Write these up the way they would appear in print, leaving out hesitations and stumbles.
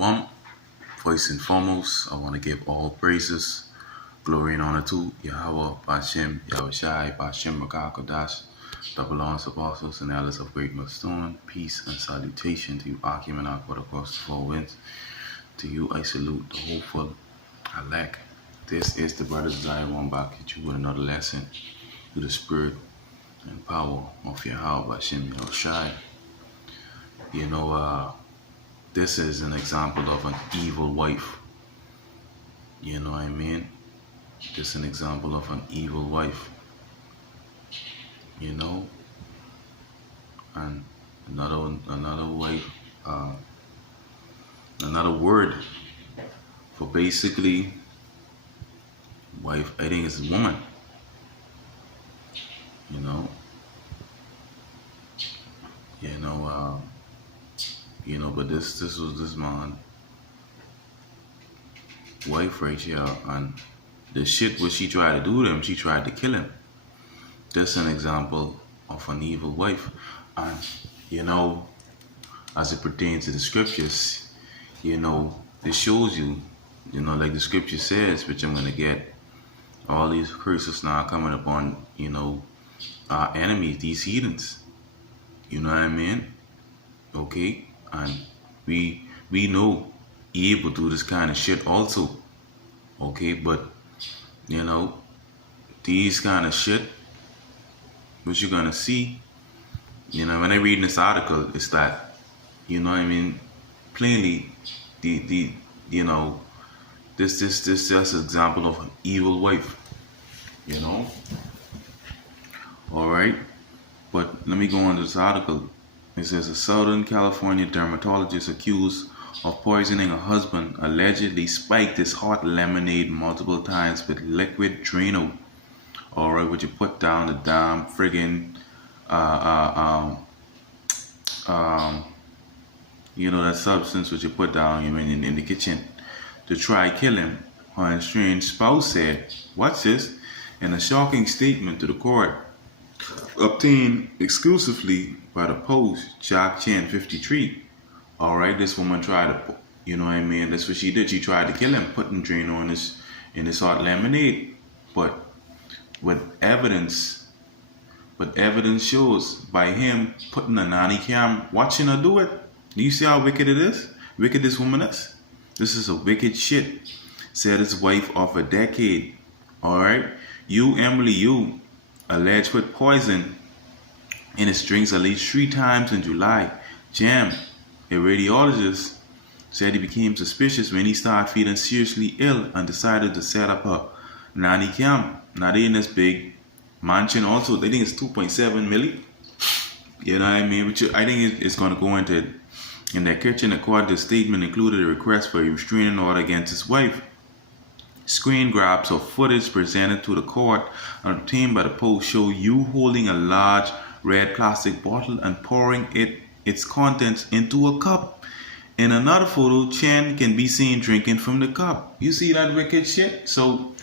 Shalom. First and foremost, I want to give all praises, glory, and honor to Yahweh, Bashem, Yahushai, Bashem, Kodash, the belongs apostles and elders of great milestone. Peace and salutation to you, Akim and Akkad across the four winds. To you, I salute the hopeful elect. This is the Brothers Zion one back at you with another lesson through the spirit and power of Yahweh, Bashem, Yahushai. This is an example of an evil wife. You know what I mean? This is an example of an evil wife. And another wife, another word for basically wife, I think it's woman. But this was this man wife right here, and the shit what she tried to do to him, she tried to kill him. This is an example of an evil wife. And as it pertains to the scriptures, it shows you, like the scripture says, which I'm gonna get all these curses now coming upon, our enemies, these heathens. You know what I mean? Okay? And we know evil do this kind of shit also. Okay, but these kind of shit, what you're gonna see, when I read in this article, it's that, plainly this just an example of an evil wife. Alright. But let me go on to this article. It says a Southern California dermatologist accused of poisoning her husband allegedly spiked his hot lemonade multiple times with liquid Drano. Alright, what you put down the damn friggin' that substance which you put down in the kitchen to try kill him. Her estranged spouse said, watch this, in a shocking statement to the court obtained exclusively by the Post, Jack Chan 53. Alright, this woman tried to, that's what she did. She tried to kill him, putting Drano in this hot lemonade. But evidence shows by him putting a nanny cam watching her do it. Do you see how wicked it is? Wicked this woman is? This is a wicked shit, said his wife of a decade. Alright? Emily, alleged with poison in his drinks at least 3 times in July. Jam, a radiologist, said he became suspicious when he started feeling seriously ill and decided to set up a nanny cam. Now they in this big mansion also. They think it's 2.7 million. You know what I mean? Which I think it's going to go into in their kitchen. According to the statement, included a request for a restraining order against his wife. Screen grabs of footage presented to the court and obtained by the Post show you holding a large red plastic bottle and pouring its contents into a cup. In another photo, Chen can be seen drinking from the cup. You see that wicked shit? So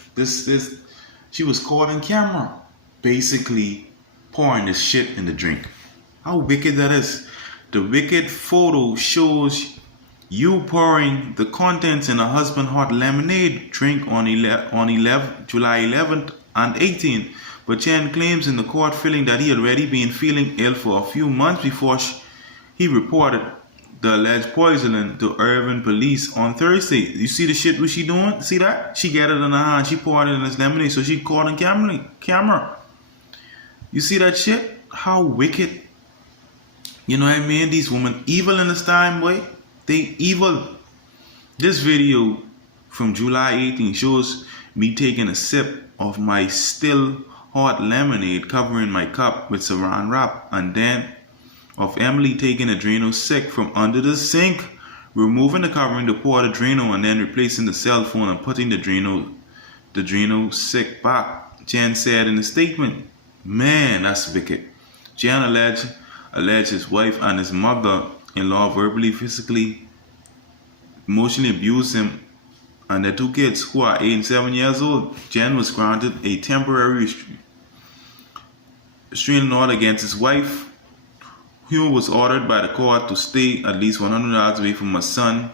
she was caught on camera, basically pouring this shit in the drink. How wicked that is. The wicked photo shows you pouring the contents in a husband hot lemonade drink on July 11th and 18th. But Chen claims in the court feeling that he had already been feeling ill for a few months before he reported the alleged poisoning to Irvine police on Thursday. You see the shit what she doing? See that? She got it in her hand. She poured it in this lemonade, so she caught on camera. You see that shit? How wicked. You know what I mean? These women evil in this time, boy. They evil. This video from July 18 shows me taking a sip of my still hot lemonade, covering my cup with saran wrap, and then of Emily taking a Drano stick from under the sink, removing the covering to pour the Drano, and then replacing the cell phone and putting the Drano stick back. Jen said in a statement, "Man, that's wicked." Jen alleged his wife and his mother-in-law verbally, physically, emotionally abused him and their 2 kids, who are 8 and 7 years old. Jen was granted a temporary restraining order against his wife, who was ordered by the court to stay at least 100 yards away from her son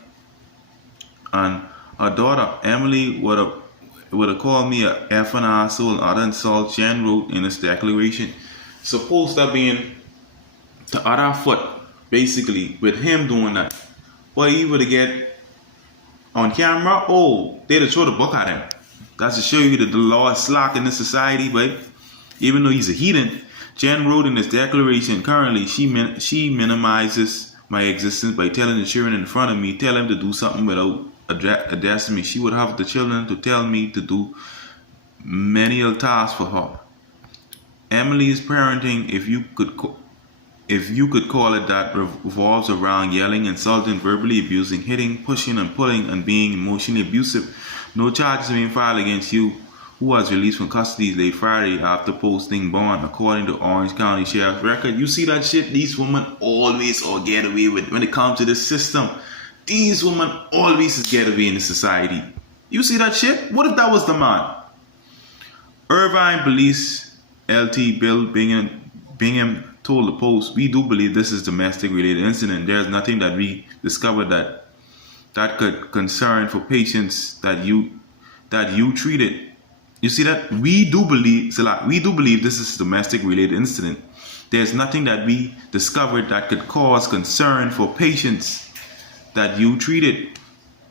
And her daughter, Emily, would have called me a F and asshole and other insults Jen wrote in his declaration. Supposed to being the other foot, basically, with him doing that. But he would have get on camera, oh, they'd have thrown the book at him. That's to show you that the law is slack in this society, but even though he's a heathen, Jen wrote in his declaration, currently she minimizes my existence by telling the children in front of me, tell them to do something without addressing me. She would have the children to tell me to do menial tasks for her. Emily's parenting, if you could call it that, revolves around yelling, insulting, verbally abusing, hitting, pushing and pulling, and being emotionally abusive. No charges being filed against you, who was released from custody late Friday after posting bond, according to Orange County Sheriff's record. You see that shit? These women always all get away with when it comes to this system. These women always get away in the society. You see that shit? What if that was the man? Irvine Police LT Bill Bingham told the Post, "We do believe this is domestic related incident. There is nothing that we discovered that could concern for patients that you treated." You see that? We do believe this is a domestic related incident. There's nothing that we discovered that could cause concern for patients that you treated.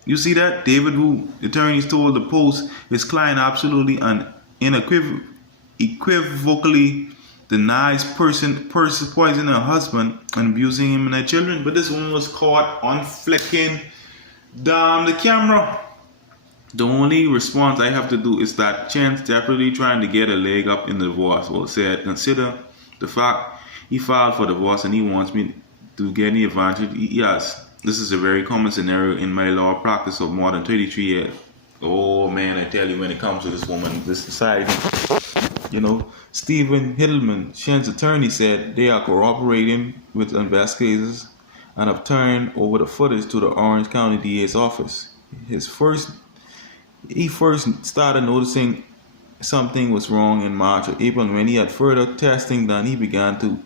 You see that? David Wu, attorneys told the Post his client absolutely and unequivocally denies poisoning her husband and abusing him and their children. But this woman was caught on flicking the camera. The only response I have to do is that Chen's desperately trying to get a leg up in the divorce. Well said, consider the fact he filed for divorce and he wants me to get any advantage. Yes, this is a very common scenario in my law practice of more than 33 years. Oh man, I tell you, when it comes to this woman, this society, Stephen Hiddleman, Shen's attorney, said they are cooperating with investigators and have turned over the footage to the Orange County DA's office. He first started noticing something was wrong in March or April, and when he had further testing done, he began to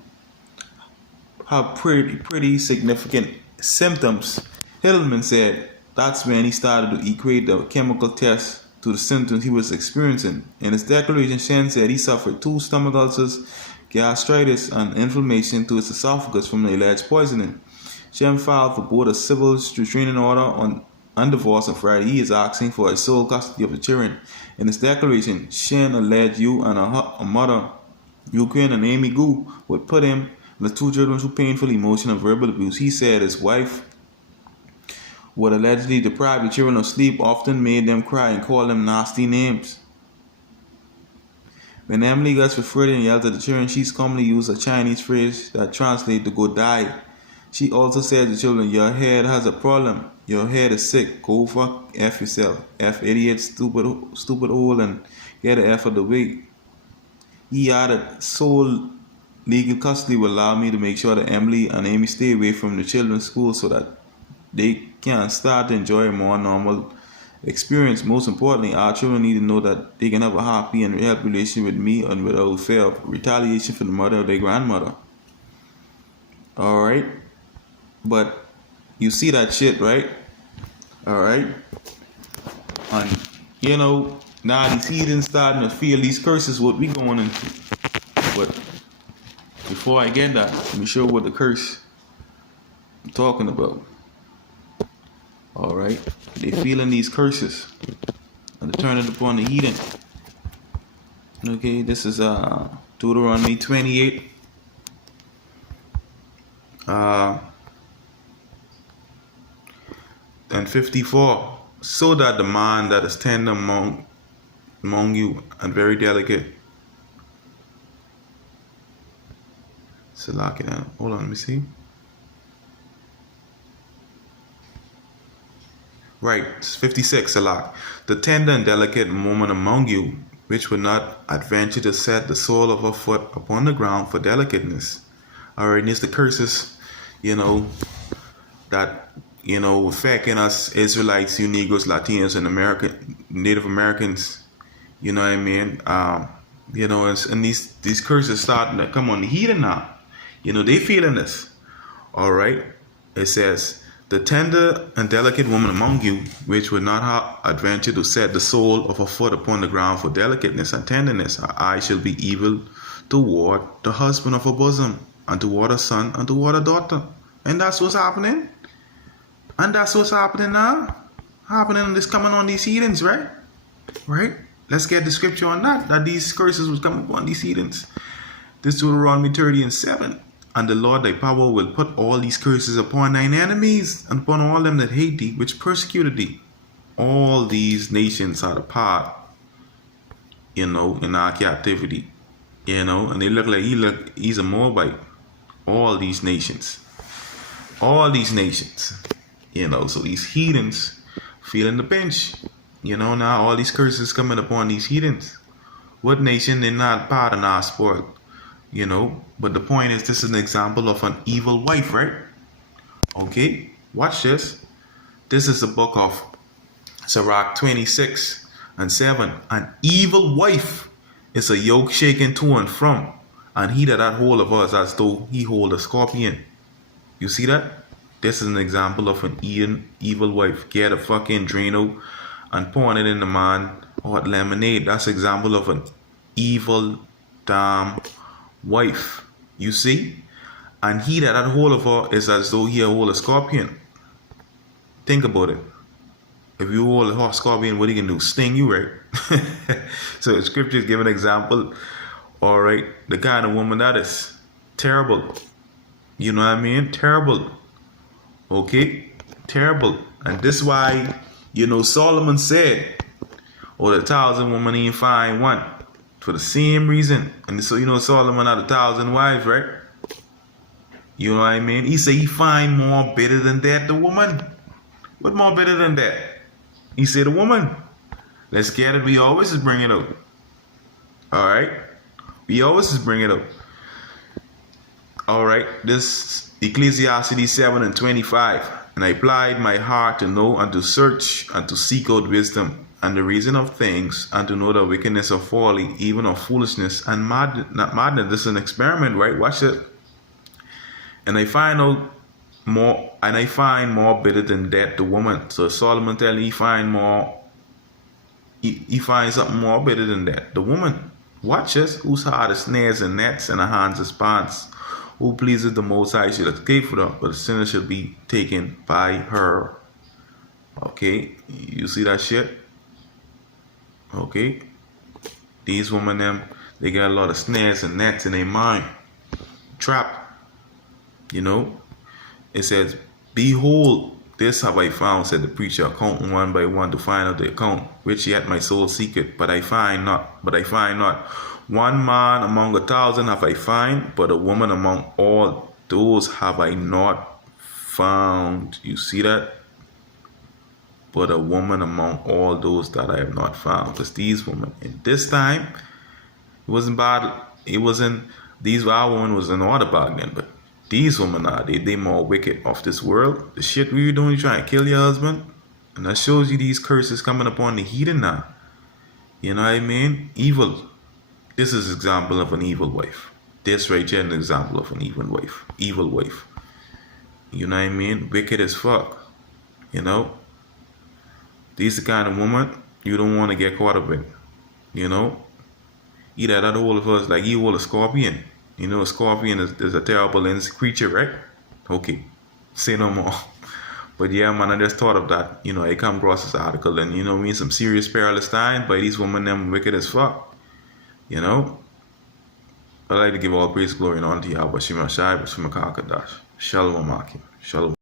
have pretty significant symptoms. Hiddleman said that's when he started to equate the chemical test to the symptoms he was experiencing. In his declaration, Shen said he suffered 2 stomach ulcers, gastritis, and inflammation to his esophagus from the alleged poisoning. Shen filed for both a civil restraining order and divorce on Friday. He is asking for a sole custody of the children. In his declaration, Shen alleged Yu and her mother, Ukraine and Amy Gu, would put him and the 2 children through painful emotional and verbal abuse. He said his wife would allegedly deprive the children of sleep, often made them cry and call them nasty names. When Emily gets frustrated and yells at the children, she's commonly used a Chinese phrase that translates to go die. She also said to the children, your head has a problem. Your head is sick. Go fuck F yourself. F idiot, stupid hole, and get the F of the way. He added, sole legal custody will allow me to make sure that Emily and Amy stay away from the children's school so that they can start to enjoy a more normal experience. Most importantly, our children need to know that they can have a happy and real relationship with me and without fear of retaliation from the mother or their grandmother. Alright? But you see that shit, right? Alright? And, now these heathens starting to feel these curses, what we going into. But before I get that, let me show what the curse I'm talking about. Alright? They feeling these curses. And they're turning upon the heathen. Okay, this is Deuteronomy 28. And 54. So that the man that is tender among you and very delicate. Hold on, let me see. Right, 56, Salak. The tender and delicate woman among you, which would not adventure to set the sole of her foot upon the ground for delicateness. Alright, and it's the curses, that, affecting us Israelites, you Negroes, Latinos, and Native Americans. You know what I mean? And these curses starting to come on the heathen now. They feeling this. Alright? It says, The tender and delicate woman among you, which would not have adventure to set the sole of her foot upon the ground for delicateness and tenderness, her eye shall be evil toward the husband of her bosom, and toward her son, and toward her daughter. And that's what's happening. And that's what's happening now. Happening this coming on these heathens, right? Right? Let's get the scripture on that these curses will come upon these heathens. This Deuteronomy 30:7. And the Lord thy power will put all these curses upon thine enemies, and upon all them that hate thee, which persecuted thee. All these nations are the part, in our captivity. And they look like he's a Moabite. All these nations. So these heathens feeling the pinch. Now all these curses coming upon these heathens. What nation they not part of our spoil? But the point is, this is an example of an evil wife, right? Okay, watch this. This is the book of Sirach 26:7. An evil wife is a yoke shaken to and from, and he that hath hold of us as though he hold a scorpion. You see that? This is an example of an evil wife. Get a fucking Drano and pour it in the man hot lemonade. That's an example of an evil damn wife. You see? And he that had hold of her is as though he had hold a scorpion. Think about it. If you hold a scorpion, what he can do? Sting you, right? So the scriptures give an example. All right, the kind of woman that is terrible. You know what I mean? Terrible. Okay? Terrible. And this is why, Solomon said, the 1,000 women ain't find one. For the same reason. And so, Solomon had 1,000 wives, right? You know what I mean? He said he find more better than that, the woman. What more better than that? He said the woman. Let's get it. We always just bring it up. All right? We always just bring it up. All right? This Ecclesiastes 7:25. And I applied my heart to know and to search and to seek out wisdom and the reason of things, and to know the wickedness of folly, even of foolishness and madness. This is an experiment, right? Watch it. And I find more better than that, the woman. So Solomon telling he finds something more better than that, the woman. Watch this. Whose heart is snares and nets, and her hands is bonds. Who pleases the Most High shall escape from her, but the sinner shall be taken by her. Okay, you see that shit? Okay, these women, they got a lot of snares and nets in their mind. Trap. It says, behold, this have I found, said the preacher, counting one by one to find out the account, which yet my soul seeketh, but I find not. One man among 1,000 have I find, but a woman among all those have I not found. You see that? But a woman among all those that I have not found. Because these women, in this time, it wasn't bad. Our women wasn't all about then, but these women are, they more wicked of this world. The shit we were doing, you trying to kill your husband. And that shows you these curses coming upon the heathen now. You know what I mean? Evil. This is an example of an evil wife. This right here is an example of an evil wife. Evil wife. You know what I mean? Wicked as fuck. These the kind of woman you don't want to get caught up in. Either that hold of us like you hold a scorpion. A scorpion is a terrible creature, right? Okay, say no more. But yeah, man, I just thought of that. I come across this article, and we in some serious perilous time, but these women them wicked as fuck. I like to give all praise, glory, and honor to Yahweh Shema Shai, Shema Kakadash. Shalom Akim. Shalom.